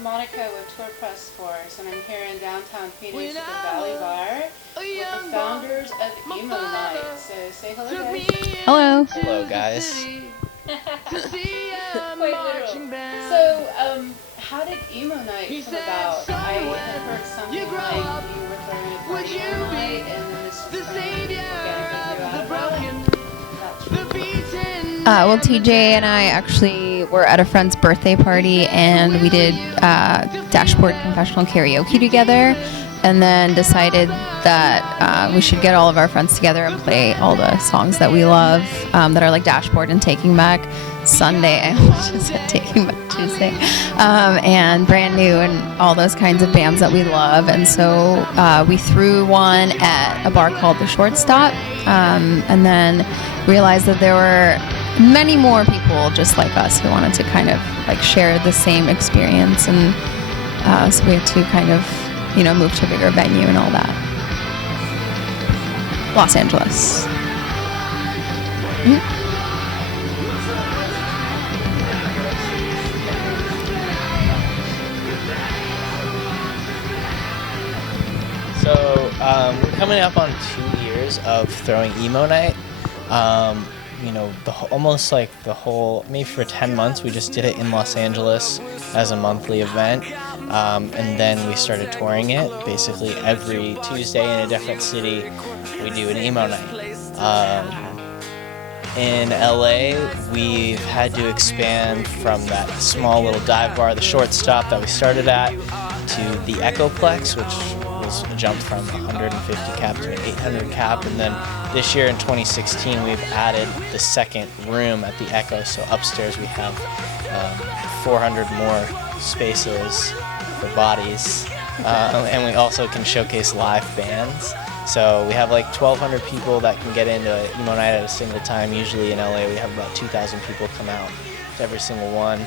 Monica with Tour Press Force, and I'm here in downtown Phoenix at the Valley Bar with the founders of Emo Nite. So say hello, guys. Hello. Hello, guys. Quite literal. So, how did Emo Nite come about? I had heard something like you were throwing a party one night, and then this was kind of organically grew out of it. That's true. Well, TJ and I actually were at a friend's birthday party, and we did dashboard confessional karaoke together, and then decided that we should get all of our friends together and play all the songs that we love that are like Dashboard and Taking Back Sunday. I just said Taking Back Tuesday, and Brand New and all those kinds of bands that we love. And so we threw one at a bar called The Shortstop, and then realized that there were many more people just like us who wanted to kind of like share the same experience, and so we had to kind of, you know, move to a bigger venue and all that. Los Angeles. So we're coming up on 2 years of throwing Emo Nite. You know, almost like the whole, maybe for 10 months, we just did it in Los Angeles as a monthly event. And then we started touring it. Basically every Tuesday in a different city, we do an Emo Nite. In LA, we've had to expand from that small little dive bar, the Shortstop that we started at, to the ECHOPLEX, which was a jump from 150 cap to an 800 cap. And then this year in 2016, we've added the second room at the Echo. So upstairs we have 400 more spaces for bodies. And we also can showcase live bands. So we have like 1,200 people that can get into Emo Nite at a single time. Usually in LA we have about 2,000 people come out to every single one.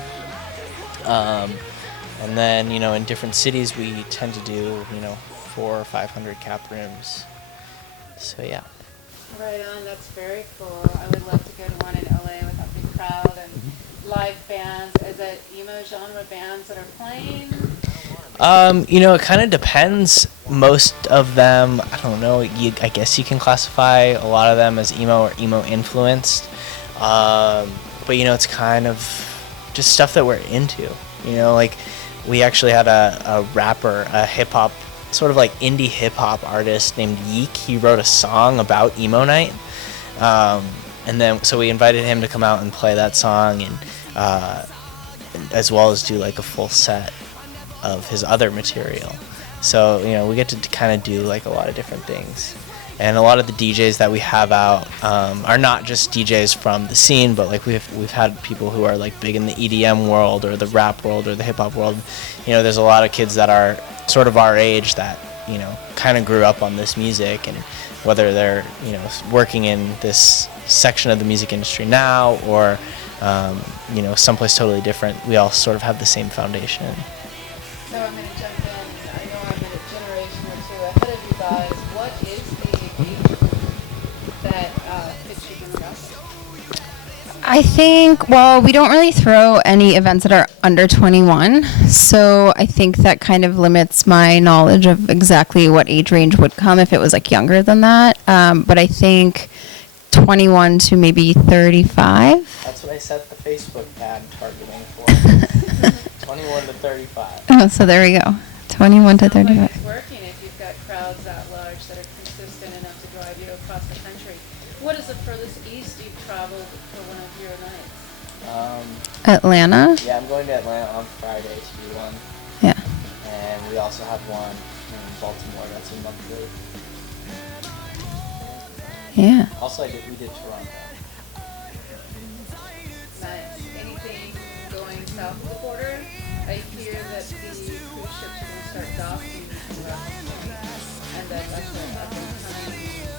And then, you know, in different cities we tend to do, you know, 400 or 500 cap rooms. So yeah. Right on, that's very cool. I would love to go to one in LA with a big crowd and live bands. Is it emo genre bands that are playing? You know, it kind of depends. Most of them, I don't know, I guess you can classify a lot of them as emo or emo influenced. But, you know, it's kind of just stuff that we're into. You know, like we actually had a rapper, a hip-hop, sort of like indie hip-hop artist named Yeek. He wrote a song about Emo Nite. And then, so we invited him to come out and play that song, and as well as do like a full set of his other material. So, you know, we get to kind of do like a lot of different things. And a lot of the DJs that we have out are not just DJs from the scene, but like we've had people who are like big in the EDM world or the rap world or the hip hop world. You know, there's a lot of kids that are sort of our age that, you know, kind of grew up on this music, and whether they're, you know, working in this section of the music industry now or, you know, someplace totally different, we all sort of have the same foundation. So I'm going to jump in. I know I'm a generation or two ahead of you guys. What is the age group that fits your demographic? I think, well, we don't really throw any events that are under 21, so I think that kind of limits my knowledge of exactly what age range would come if it was like younger than that. But I think 21 to maybe 35. That's what I set the Facebook ad targeting for. 21 to 35. Oh, so there we go. 21 to 35. It's working if you've got crowds that large that are consistent enough to drive you across the country. What is the furthest east you've traveled for one of your nights? Atlanta? Yeah, I'm going to Atlanta on Friday to do one. Yeah. And we also have one in Baltimore that's a monthly. Yeah. Also, we did Toronto. Nice. Anything going south of the border? I hear that the cruise ships are going to start docking around the point, and that that's a up-and-coming venue.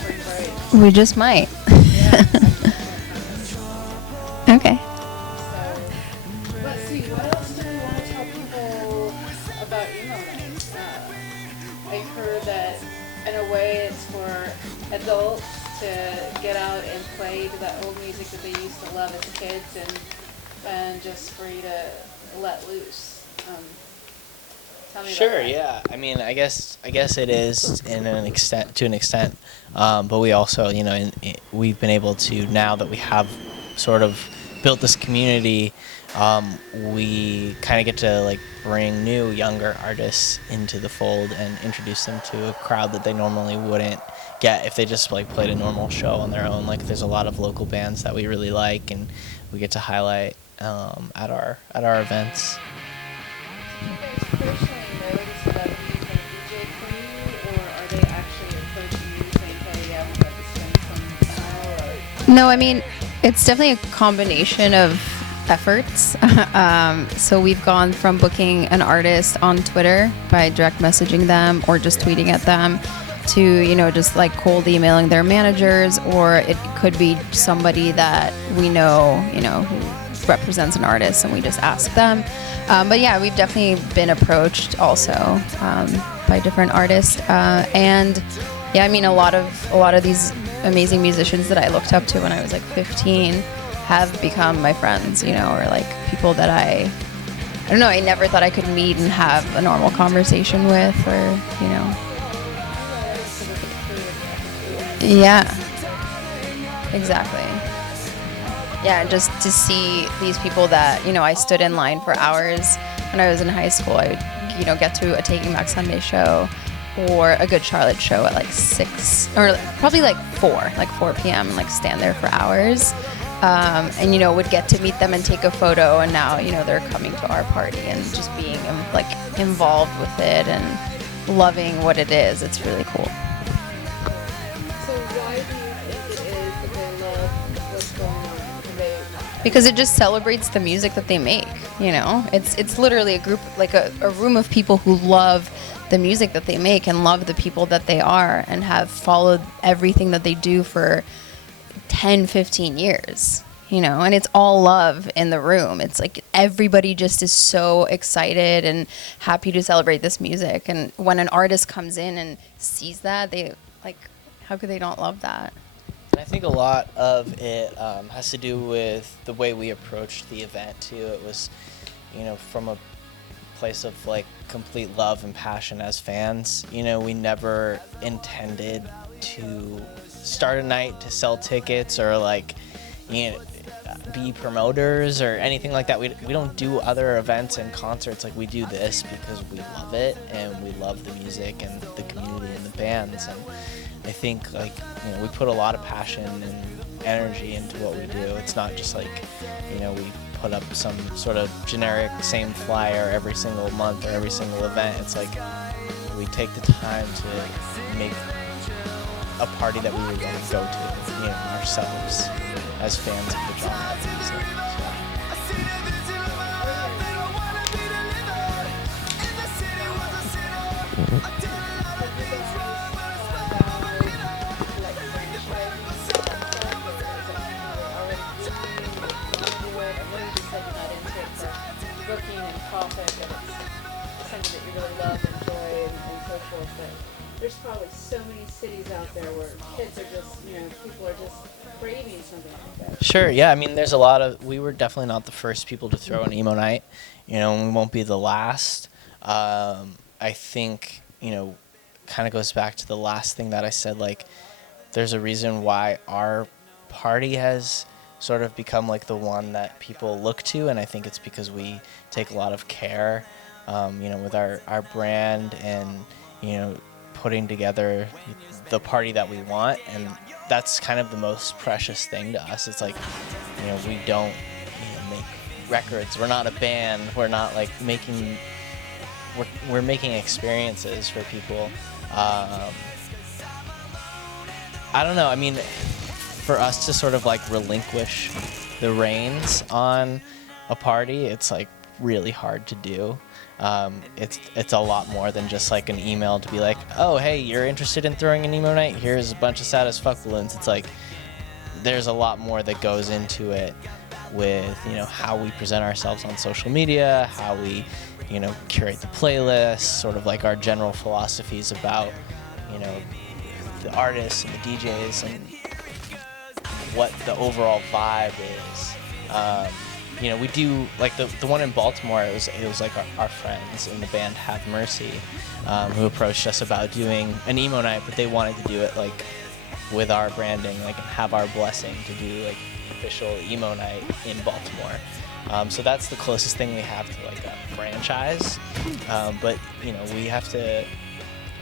Spring break. We just might. Yeah. Okay. So, let's see, what else do we want to tell people about Emo Nite? I've heard that in a way it's for adults to to get out and play to that old music that they used to love as kids, and just for you to let loose. Tell me Sure, about that. yeah. I mean, I guess it is to an extent, but we also, we've been able to, now that we have sort of built this community, we kind of get to like bring new, younger artists into the fold and introduce them to a crowd that they normally wouldn't get if they just like played a normal show on their own. Like, there's a lot of local bands that we really like, and we get to highlight at our events. Do you guys personally notice that people DJ for you, or are they actually approaching you saying, hey, yeah, we'd like to spend some time, or? No, I mean, it's definitely a combination of efforts. So we've gone from booking an artist on Twitter by direct messaging them or just tweeting at them to, just like cold emailing their managers, or it could be somebody that we know, who represents an artist and we just ask them. But yeah, we've definitely been approached also by different artists. And yeah, I mean, a lot of these amazing musicians that I looked up to when I was like 15 have become my friends, or like people that I don't know, I never thought I could meet and have a normal conversation with, or, Yeah, exactly. Yeah, just to see these people that, I stood in line for hours when I was in high school. I would, get to a Taking Back Sunday show or a Good Charlotte show at like 6 or probably like 4 p.m. and like stand there for hours. And, would get to meet them and take a photo, and now, they're coming to our party and just being like involved with it and loving what it is. It's really cool. So why do you think it is that they love what's going on? Because it just celebrates the music that they make, It's literally a group, like a room of people who love the music that they make and love the people that they are and have followed everything that they do for 10, 15 years, and it's all love in the room. It's like everybody just is so excited and happy to celebrate this music. And when an artist comes in and sees that, they like, how could they not love that? And I think a lot of it has to do with the way we approached the event too. It was, from a place of like complete love and passion as fans. We never intended to start a night to sell tickets or like, be promoters or anything like that. We don't do other events and concerts. Like, we do this because we love it and we love the music and the community and the bands. And I think like, we put a lot of passion and energy into what we do. It's not just like, we put up some sort of generic same flyer every single month or every single event. It's like we take the time to make a party that we would want to go to, ourselves as fans of the genre of music. Booking and profit, and it's something that you really love and enjoy and so forth, but there's probably so many cities out there where kids are just, people are just craving something like that. Sure, yeah. I mean, there's a lot of, we were definitely not the first people to throw an Emo Night, and we won't be the last. I think, kind of goes back to the last thing that I said, like, there's a reason why our party has sort of become like the one that people look to, and I think it's because we take a lot of care, with our brand and, putting together the party that we want, and that's kind of the most precious thing to us. It's like, we don't make records. We're not a band. We're not like making, we're making experiences for people. I don't know. I mean, for us to sort of like relinquish the reins on a party, it's like really hard to do. It's a lot more than just like an email to be like, oh, hey, you're interested in throwing an Emo Night? Here's a bunch of Sad as Fuck balloons. It's like, there's a lot more that goes into it with, how we present ourselves on social media, how we, curate the playlist, sort of like our general philosophies about, the artists and the DJs and what the overall vibe is. You know, we do like the one in Baltimore. It was like our friends in the band Have Mercy who approached us about doing an emo night, but they wanted to do it like with our branding, like and have our blessing to do like official emo night in Baltimore. So that's the closest thing we have to like a franchise. But you know,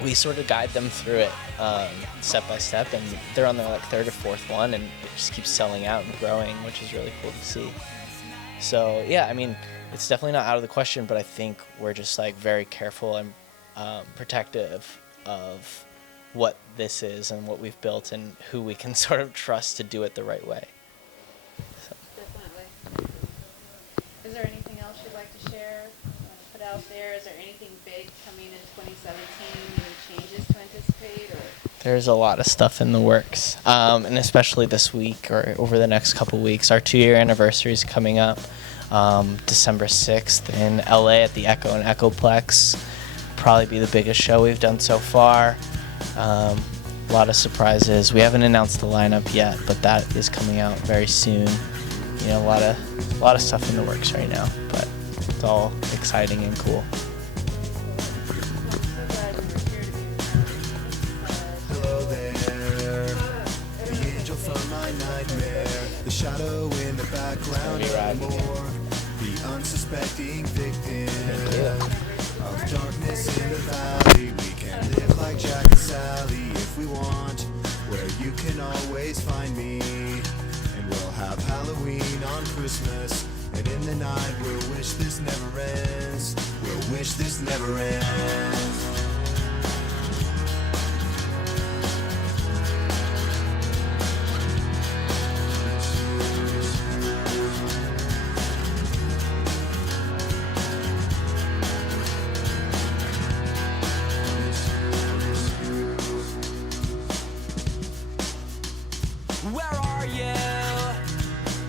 we sort of guide them through it step by step, and they're on their like third or fourth one, and it just keeps selling out and growing, which is really cool to see. So yeah, I mean, it's definitely not out of the question, but I think we're just like very careful and protective of what this is and what we've built and who we can sort of trust to do it the right way. So. Definitely. Is there anything else you'd like to share, put out there? Is there anything big coming in 2017? Any changes to anticipate? Or? There's a lot of stuff in the works, and especially this week or over the next couple weeks. Our 2-year anniversary is coming up, December 6th in LA at the Echo and ECHOPLEX. Probably be the biggest show we've done so far. A lot of surprises. We haven't announced the lineup yet, but that is coming out very soon. You know, a lot of stuff in the works right now, but it's all exciting and cool. Hello there, the angel from my nightmare, the shadow in the background, more the unsuspecting victim of darkness in the valley. We can live like Jack and Sally if we want, where you can always find me. And we'll have Halloween on Christmas, and in the night we'll wish this never ends. We'll wish this never ends. Where are you?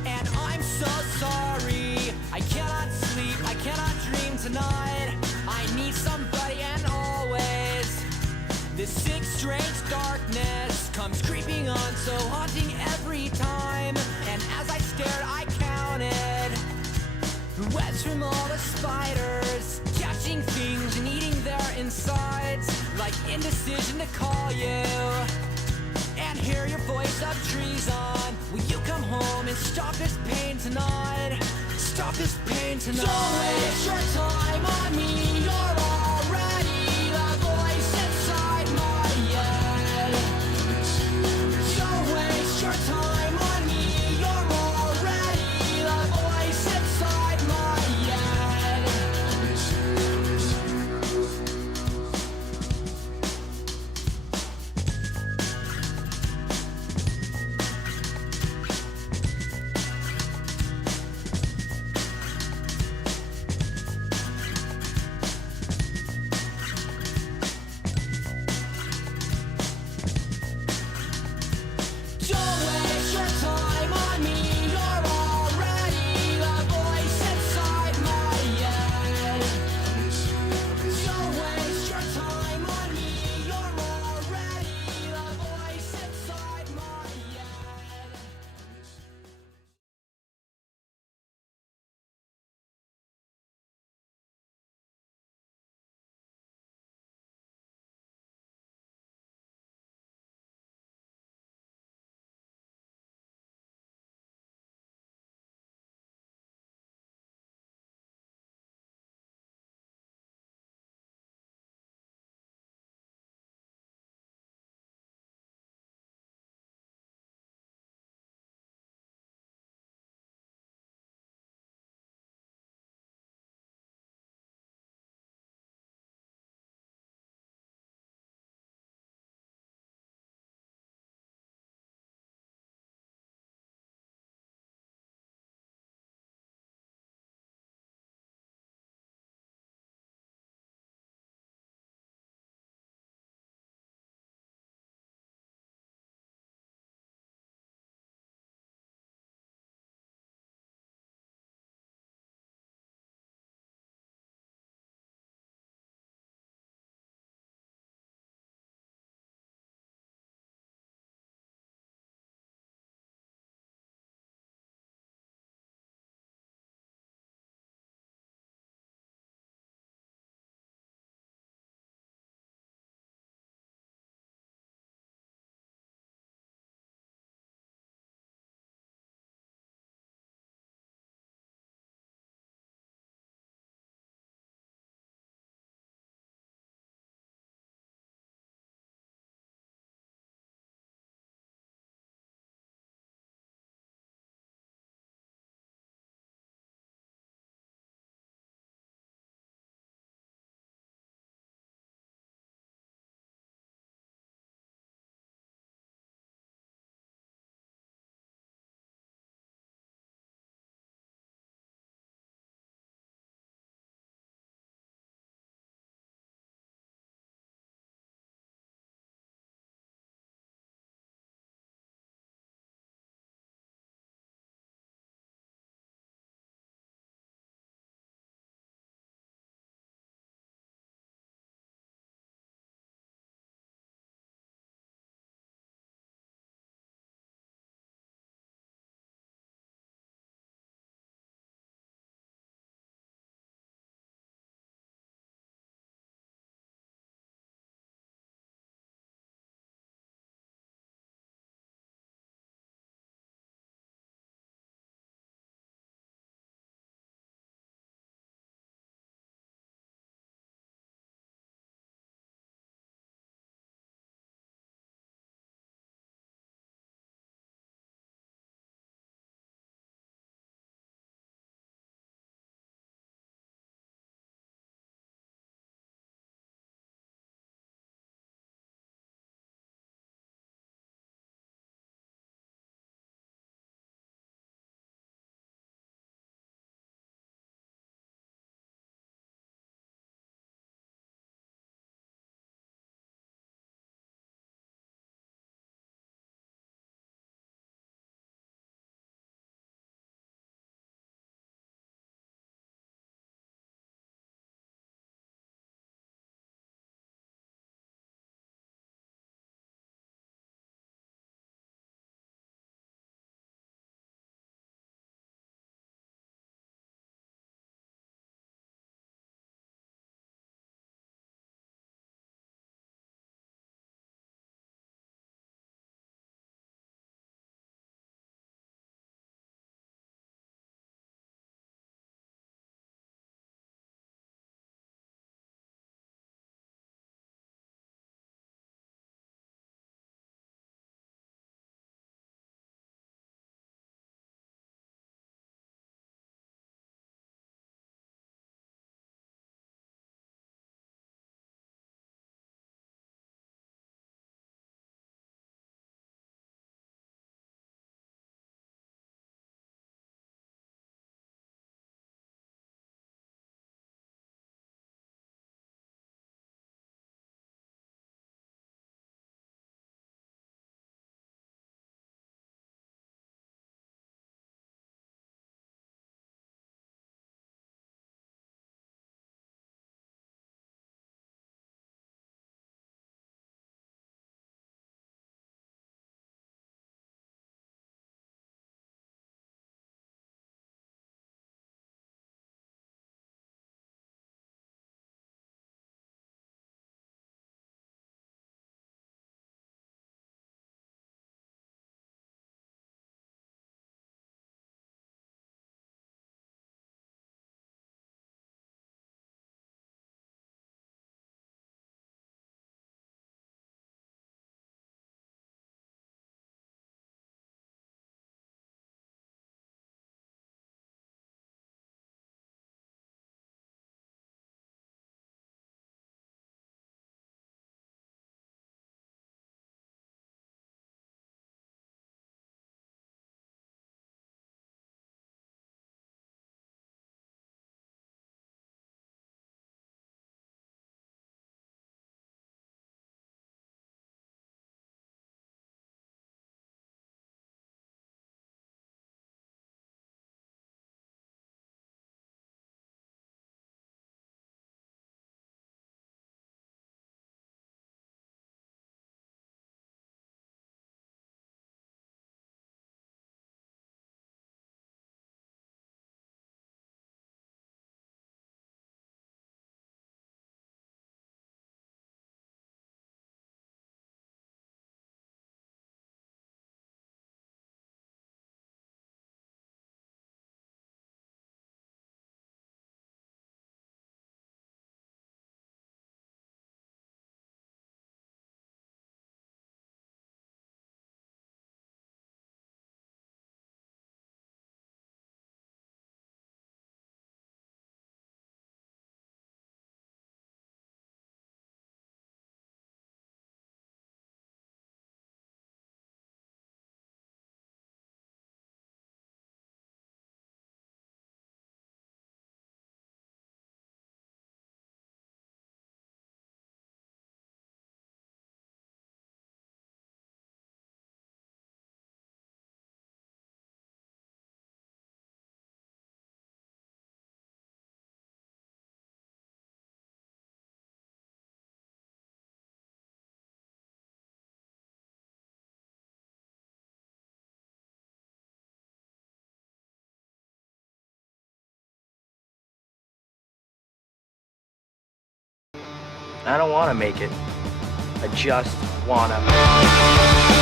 And I'm so sorry. I cannot sleep, I cannot dream tonight. I need somebody and always. This sick, strange darkness comes creeping on, so haunting every time. And as I stared, I counted webs from all the spiders, catching things and eating their insides, like indecision to call you and hear your voice of treason. Will you come home and stop this pain tonight? Stop this pain tonight. Don't waste your time on me. You're already the voice inside my head. Don't waste your time on me. You're already the voice inside my head. I don't want to make it. I just wanna.